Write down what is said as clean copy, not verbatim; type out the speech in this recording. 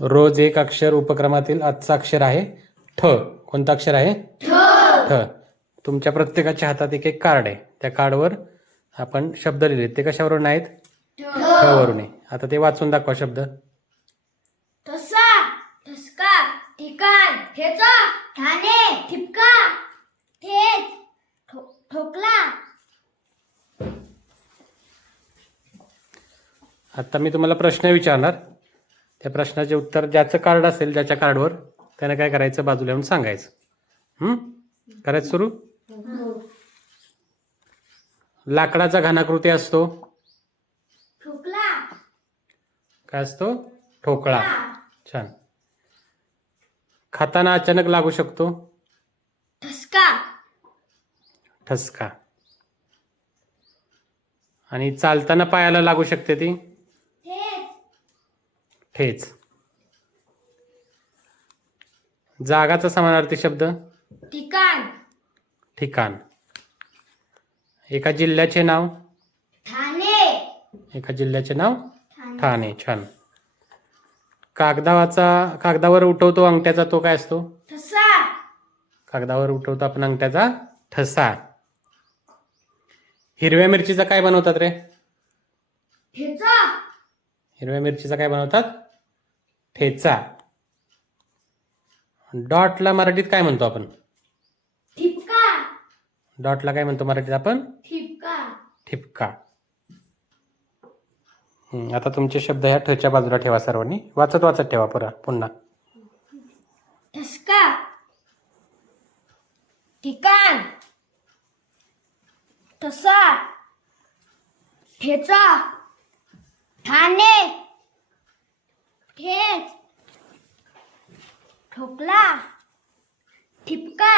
रोज एक अक्षर उपक्रमातील आजचं अक्षर आहे ठ. कोणतं अक्षर आहे? ठ. तुमच्या प्रत्येकाच्या हातात एक एक कार्ड आहे. त्या कार्डवर आपण शब्द लिहिले. ते कशावरून आहेत? ठ वरून आहे. आता ते वाचून दाखवा शब्द. ठसा, ठसका, ठिकाण, ठेचा, ठाणे, ठिपका, ठेच, ठोकला. आता मी तुम्हाला प्रश्न विचारणार. त्या प्रश्नाचे उत्तर ज्याचं कार्ड असेल ज्याच्या कार्डवर त्याने काय करायचं? बाजूला येऊन सांगायचं. करायचं सुरू. लाकडाचा घनाकृती असतो ठोकला. काय असतो? ठोकळा. छान. खाताना अचानक लागू शकतो ठसका. ठसका. आणि चालताना पायाला लागू शकते ती ठेच. ठेच. जागाचा समानार्थी शब्द ठिकाण. ठिकाण. एका जिल्ह्याचे नाव ठाणे. एका जिल्ह्याचे नाव ठाणे. छान. कागदावर उठवतो अंगठ्याचा तो काय असतो? ठसा. कागदावर उठवतो आपण अंगठ्याचा ठसा. हिरव्या मिरचीचा काय बनवतात रे? ठेचा. हिरव्या मिरचीचा काय बनवतात? ठेचा. डॉटला मराठीत काय म्हणतो आपण? ठिपका. डॉटला काय म्हणतो मराठीत आपण? ठिपका. ठिपका. आता तुमचे शब्द ह्या ठच्या बाजूला ठेवा सर्वांनी. वाचत वाचत ठेवा पुन्हा. ठसका. ठिकाण. ठसा. ठेचा. ठाणे. ठेच. ठोकला. ठिपका.